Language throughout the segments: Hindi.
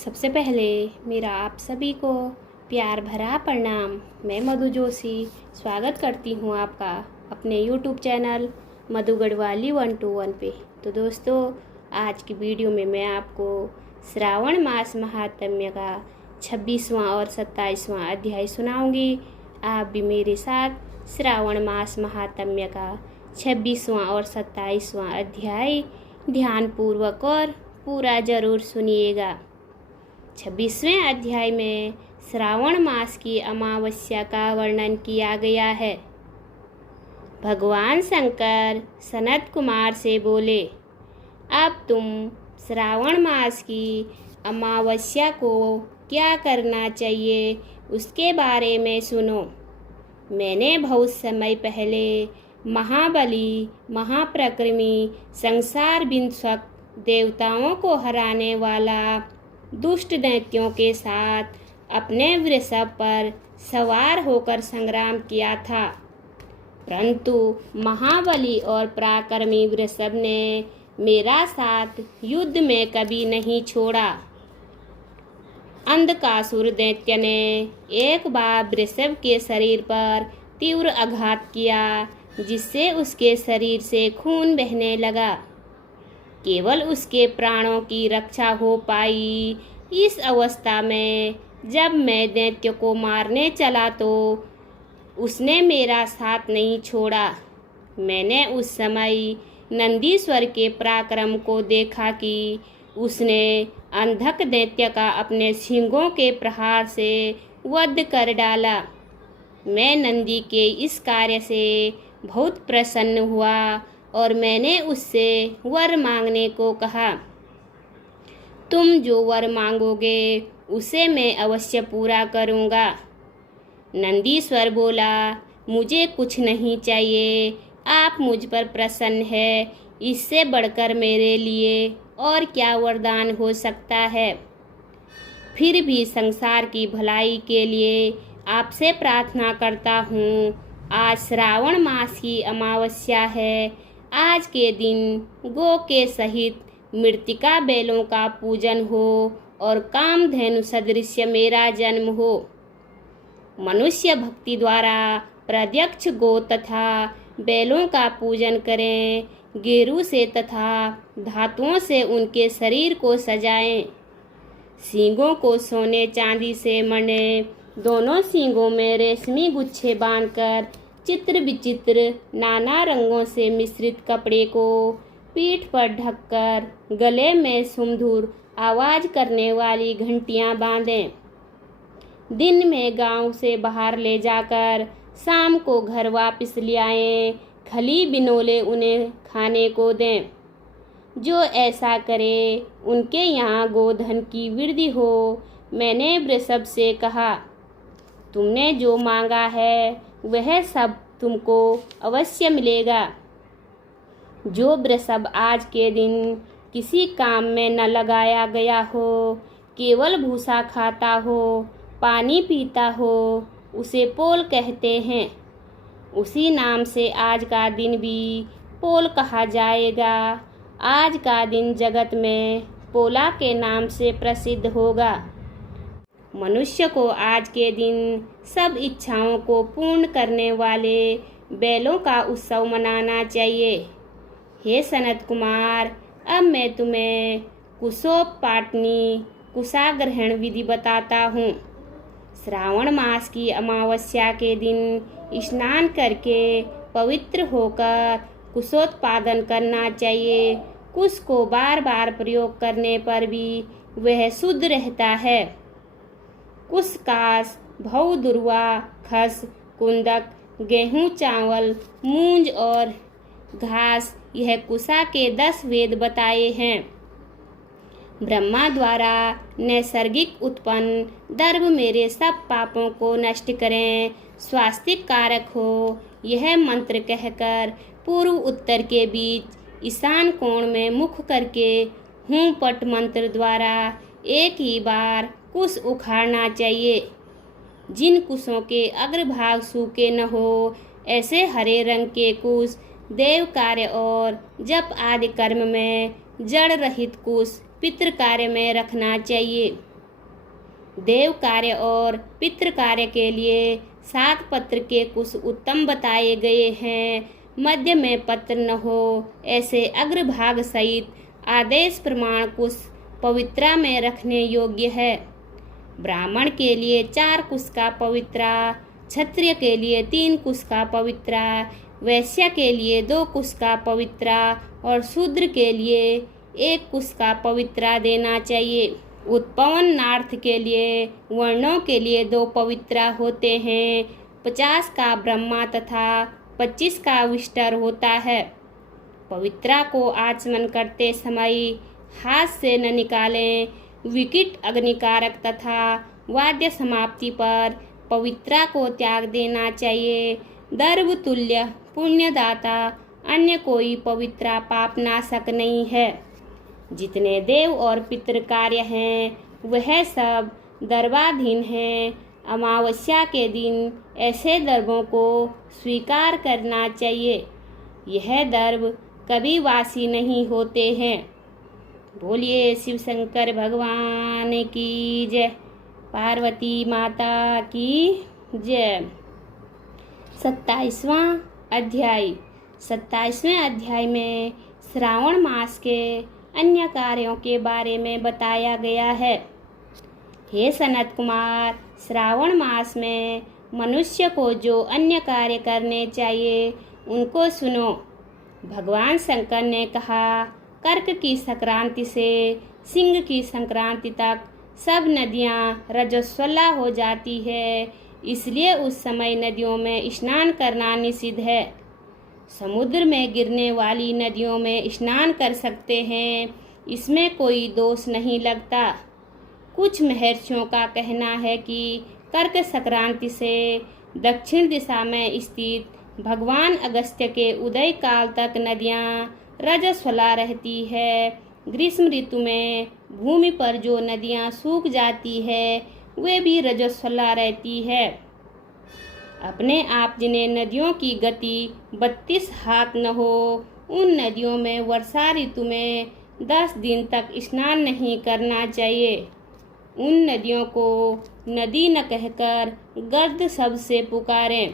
सबसे पहले मेरा आप सभी को प्यार भरा प्रणाम। मैं मधु जोशी स्वागत करती हूँ आपका अपने YouTube चैनल मधु गढ़वाली 121 पे। तो दोस्तों, आज की वीडियो में मैं आपको श्रावण मास महात्म्य का 26वां और 27वां अध्याय सुनाऊंगी। आप भी मेरे साथ श्रावण मास महात्म्य का 26वां और 27वां अध्याय ध्यानपूर्वक और पूरा जरूर सुनिएगा। 26वें अध्याय में श्रावण मास की अमावस्या का वर्णन किया गया है। भगवान शंकर सनत कुमार से बोले, अब तुम श्रावण मास की अमावस्या को क्या करना चाहिए उसके बारे में सुनो। मैंने बहुत समय पहले महाबली महाप्रक्रमी संसार विध्वंसक देवताओं को हराने वाला दुष्ट दैत्यों के साथ अपने वृषभ पर सवार होकर संग्राम किया था, परंतु महाबली और पराक्रमी वृषभ ने मेरा साथ युद्ध में कभी नहीं छोड़ा। अंधकासुर दैत्य ने एक बार वृषभ के शरीर पर तीव्र आघात किया, जिससे उसके शरीर से खून बहने लगा। केवल उसके प्राणों की रक्षा हो पाई। इस अवस्था में जब मैं दैत्य को मारने चला तो उसने मेरा साथ नहीं छोड़ा। मैंने उस समय नंदीश्वर के पराक्रम को देखा कि उसने अंधक दैत्य का अपने सींगों के प्रहार से वध कर डाला। मैं नंदी के इस कार्य से बहुत प्रसन्न हुआ और मैंने उससे वर मांगने को कहा। तुम जो वर मांगोगे उसे मैं अवश्य पूरा करूँगा। नंदीश्वर बोला, मुझे कुछ नहीं चाहिए, आप मुझ पर प्रसन्न है, इससे बढ़कर मेरे लिए और क्या वरदान हो सकता है। फिर भी संसार की भलाई के लिए आपसे प्रार्थना करता हूँ। आज श्रावण मास की अमावस्या है। आज के दिन गो के सहित मृत्तिका बैलों का पूजन हो और कामधेनु सदृश मेरा जन्म हो। मनुष्य भक्ति द्वारा प्रत्यक्ष गो तथा बैलों का पूजन करें। गेरू से तथा धातुओं से उनके शरीर को सजाएं। सींगों को सोने चांदी से मढ़ें। दोनों सींगों में रेशमी गुच्छे बांधकर चित्र विचित्र नाना रंगों से मिश्रित कपड़े को पीठ पर ढककर गले में सुमधुर आवाज करने वाली घंटियां बांधें। दिन में गांव से बाहर ले जाकर शाम को घर वापस ले आएं। खली बिनोले उन्हें खाने को दें। जो ऐसा करे उनके यहाँ गोधन की वृद्धि हो। मैंने वृषभ से कहा, तुमने जो मांगा है वह सब तुमको अवश्य मिलेगा। जो वृषभ आज के दिन किसी काम में न लगाया गया हो, केवल भूसा खाता हो, पानी पीता हो, उसे पोल कहते हैं। उसी नाम से आज का दिन भी पोल कहा जाएगा। आज का दिन जगत में पोला के नाम से प्रसिद्ध होगा। मनुष्य को आज के दिन सब इच्छाओं को पूर्ण करने वाले बैलों का उत्सव मनाना चाहिए। हे सनत कुमार, अब मैं तुम्हें कुशोपाटनी कुशाग्रहण विधि बताता हूँ। श्रावण मास की अमावस्या के दिन स्नान करके पवित्र होकर कुशोत्पादन करना चाहिए। कुश को बार बार प्रयोग करने पर भी वह शुद्ध रहता है। कुश काश, भौ दुर्वा, खस, कुंदक, गेहूं, चावल, मूंज और घास, यह कुशा के 10 वेद बताए हैं। ब्रह्मा द्वारा नैसर्गिक उत्पन्न दर्भ मेरे सब पापों को नष्ट करें, स्वास्तिक कारक हो, यह मंत्र कहकर पूर्व उत्तर के बीच ईशान कोण में मुख करके हूँ पट मंत्र द्वारा एक ही बार कुश उखाड़ना चाहिए। जिन कुशों के अग्रभाग सूखे न हो, ऐसे हरे रंग के कुश देव कार्य और जप आदि कर्म में, जड़ रहित कुश पितृ कार्य में रखना चाहिए। देव कार्य और पितृ कार्य के लिए 7 पत्र के कुछ उत्तम बताए गए हैं। मध्य में पत्र न हो, ऐसे अग्रभाग सहित आदेश प्रमाण कुश पवित्रा में रखने योग्य है। ब्राह्मण के लिए 4 कुश का पवित्रा, क्षत्रिय के लिए 3 कुश का पवित्रा, वैश्य के लिए 2 कुश का पवित्रा और शूद्र के लिए 1 कुश का पवित्रा देना चाहिए। उत्पन्न नार्थ के लिए वर्णों के लिए 2 पवित्रा होते हैं। 50 का ब्रह्मा तथा 25 का विष्टर होता है। पवित्रा को आचमन करते समय हाथ से न निकालें। विकट अग्निकारक तथा वाद्य समाप्ति पर पवित्रा को त्याग देना चाहिए। दर्भ तुल्य पुण्यदाता अन्य कोई पवित्रा पापनाशक नहीं है। जितने देव और पितृ कार्य हैं वह सब दर्भाधीन हैं। अमावस्या के दिन ऐसे दर्भों को स्वीकार करना चाहिए। यह दर्भ कभी वासी नहीं होते हैं। बोलिए शिव शंकर भगवान की जय, पार्वती माता की जय। 27वां अध्याय। 27वें अध्याय में श्रावण मास के अन्य कार्यों के बारे में बताया गया है। हे सनत कुमार, श्रावण मास में मनुष्य को जो अन्य कार्य करने चाहिए उनको सुनो। भगवान शंकर ने कहा, कर्क की संक्रांति से सिंह की संक्रांति तक सब नदियां रजस्वला हो जाती है, इसलिए उस समय नदियों में स्नान करना निषिद्ध है। समुद्र में गिरने वाली नदियों में स्नान कर सकते हैं, इसमें कोई दोष नहीं लगता। कुछ महर्षियों का कहना है कि कर्क संक्रांति से दक्षिण दिशा में स्थित भगवान अगस्त्य के उदय काल तक नदियां रजस्वला रहती है। ग्रीष्म ऋतु में भूमि पर जो नदियां सूख जाती है वे भी रजस्वला रहती है। अपने आप जिन्हें नदियों की गति 32 हाथ न हो, उन नदियों में वर्षा ऋतु में 10 दिन तक स्नान नहीं करना चाहिए। उन नदियों को नदी न कहकर गर्द शब्द से पुकारें।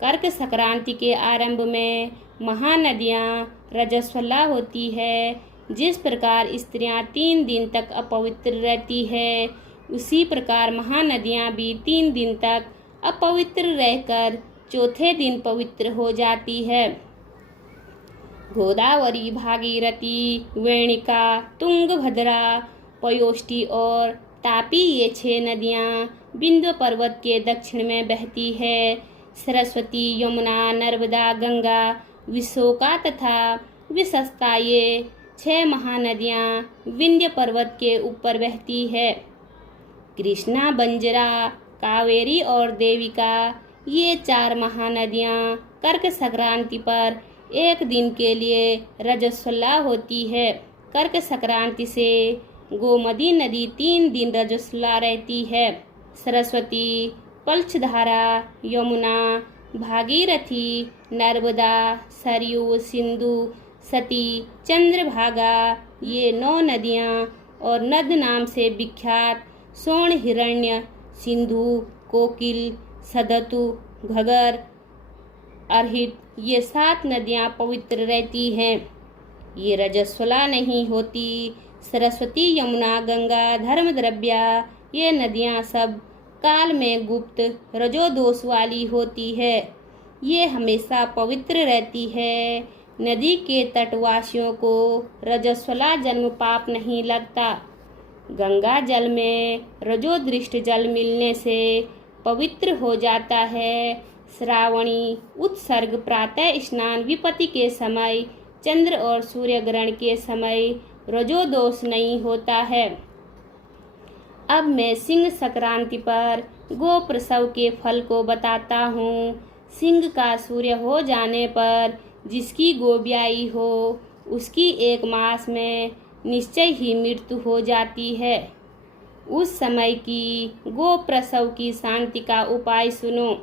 कर्क संक्रांति के आरंभ में महानदियाँ रजस्वला होती है। जिस प्रकार स्त्रियां 3 दिन तक अपवित्र रहती है, उसी प्रकार महानदियाँ भी 3 दिन तक अपवित्र रहकर चौथे दिन पवित्र हो जाती है। गोदावरी, भागीरथी, वेणिका, तुंगभद्रा, पयोष्ठी और तापी ये 6 नदियाँ विंध्य पर्वत के दक्षिण में बहती है। सरस्वती, यमुना, नर्मदा, गंगा, विशोका तथा विशस्ता ये 6 महानदियाँ विंध्य पर्वत के ऊपर बहती है। कृष्णा, बंजरा, कावेरी और देविका ये 4 महानदियाँ कर्क संक्रांति पर एक दिन के लिए रजस्वला होती है। कर्क संक्रांति से गोमती नदी 3 दिन रजस्वला रहती है। सरस्वती, पल्छधारा, यमुना, भागीरथी, नर्मदा, सरयू, सिंधु, सती, चंद्रभागा ये 9 नदियाँ और नद नाम से विख्यात सोन, हिरण्य, सिंधु, कोकिल, सदतु, घगर, अर्हित ये 7 नदियाँ पवित्र रहती हैं। ये रजस्वला नहीं होती। सरस्वती, यमुना, गंगा, धर्मद्रव्या ये नदियाँ सब काल में गुप्त रजोदोष वाली होती है। ये हमेशा पवित्र रहती है। नदी के तटवासियों को रजस्वला जन्म पाप नहीं लगता। गंगा जल में रजोदृष्ट जल मिलने से पवित्र हो जाता है। श्रावणी उत्सर्ग, प्रातः स्नान, विपत्ति के समय, चंद्र और सूर्य ग्रहण के समय रजोदोष नहीं होता है। अब मैं सिंह संक्रांति पर गो प्रसव के फल को बताता हूँ। सिंह का सूर्य हो जाने पर जिसकी गो ब्याई हो उसकी 1 मास में निश्चय ही मृत्यु हो जाती है। उस समय की गो प्रसव की शांति का उपाय सुनो,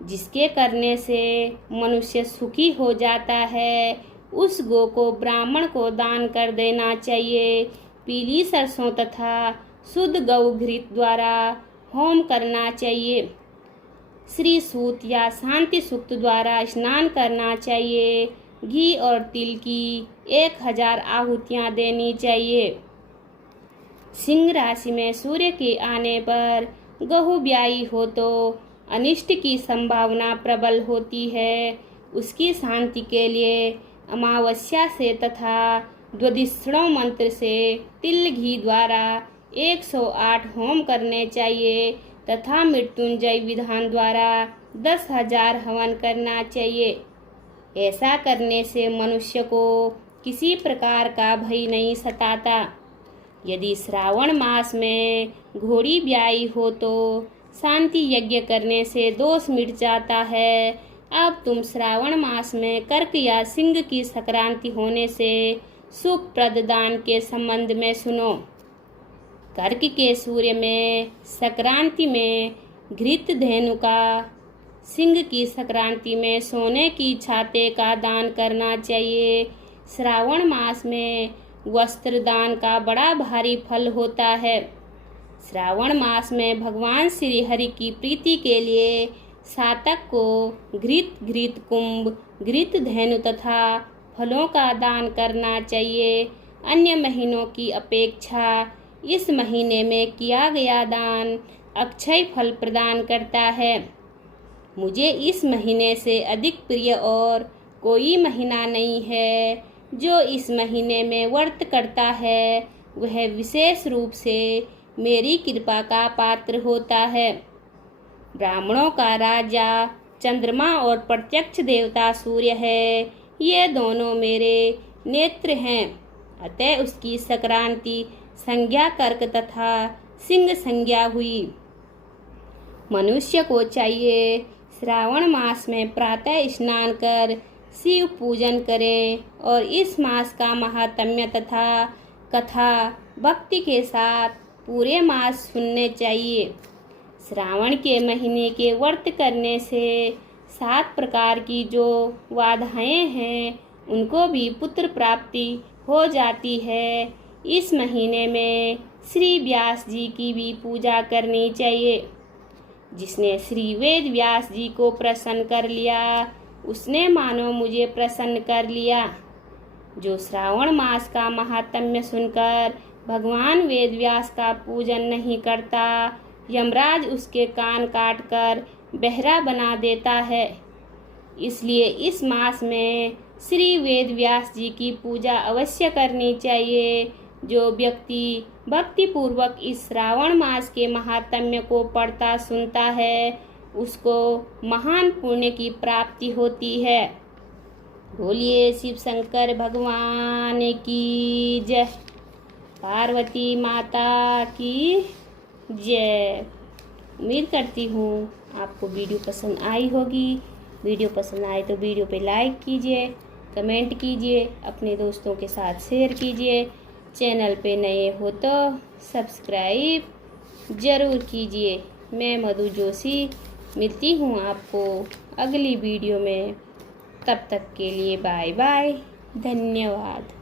जिसके करने से मनुष्य सुखी हो जाता है। उस गो को ब्राह्मण को दान कर देना चाहिए। पीली सरसों तथा शुद्ध गौ घृत द्वारा होम करना चाहिए। श्री सूत या शांति सूक्त द्वारा स्नान करना चाहिए। घी और तिल की 1000 आहुतियाँ देनी चाहिए। सिंह राशि में सूर्य के आने पर गहू ब्याई हो तो अनिष्ट की संभावना प्रबल होती है। उसकी शांति के लिए अमावस्या से तथा द्वादशीणों मंत्र से तिल घी द्वारा 108 होम करने चाहिए तथा मृत्युंजय विधान द्वारा 10,000 हवन करना चाहिए। ऐसा करने से मनुष्य को किसी प्रकार का भय नहीं सताता। यदि श्रावण मास में घोड़ी ब्याई हो तो शांति यज्ञ करने से दोष मिट जाता है। अब तुम श्रावण मास में कर्क या सिंह की संक्रांति होने से सुखप्रद दान के संबंध में सुनो। कर्क के सूर्य में संक्रांति में घृत धेनु का, सिंह की संक्रांति में सोने की छाते का दान करना चाहिए। श्रावण मास में वस्त्र दान का बड़ा भारी फल होता है। श्रावण मास में भगवान श्री हरि की प्रीति के लिए सातक को घृत कुंभ, घृत धेनु तथा फलों का दान करना चाहिए। अन्य महीनों की अपेक्षा इस महीने में किया गया दान अक्षय फल प्रदान करता है। मुझे इस महीने से अधिक प्रिय और कोई महीना नहीं है। जो इस महीने में व्रत करता है वह विशेष रूप से मेरी कृपा का पात्र होता है। ब्राह्मणों का राजा चंद्रमा और प्रत्यक्ष देवता सूर्य है। ये दोनों मेरे नेत्र हैं। अतः उसकी संक्रांति संज्ञा कर्क तथा सिंह संज्ञा हुई। मनुष्य को चाहिए श्रावण मास में प्रातः स्नान कर शिव पूजन करें और इस मास का महात्म्य तथा कथा भक्ति के साथ पूरे मास सुनने चाहिए। श्रावण के महीने के व्रत करने से 7 प्रकार की जो बाधाएं हैं उनको भी पुत्र प्राप्ति हो जाती है। इस महीने में श्री व्यास जी की भी पूजा करनी चाहिए। जिसने श्री वेद व्यास जी को प्रसन्न कर लिया उसने मानो मुझे प्रसन्न कर लिया। जो श्रावण मास का महात्म्य सुनकर भगवान वेद व्यास का पूजन नहीं करता, यमराज उसके कान काटकर बहरा बना देता है। इसलिए इस मास में श्री वेद व्यास जी की पूजा अवश्य करनी चाहिए। जो व्यक्ति भक्ति पूर्वक इस श्रावण मास के महात्म्य को पढ़ता सुनता है उसको महान पुण्य की प्राप्ति होती है। बोलिए शिव शंकर भगवान की जय, पार्वती माता की जय। उम्मीद करती हूँ आपको वीडियो पसंद आई होगी। वीडियो पसंद आए तो वीडियो पे लाइक कीजिए, कमेंट कीजिए, अपने दोस्तों के साथ शेयर कीजिए। चैनल पे नए हो तो सब्सक्राइब ज़रूर कीजिए। मैं मधु जोशी मिलती हूँ आपको अगली वीडियो में। तब तक के लिए बाय बाय, धन्यवाद।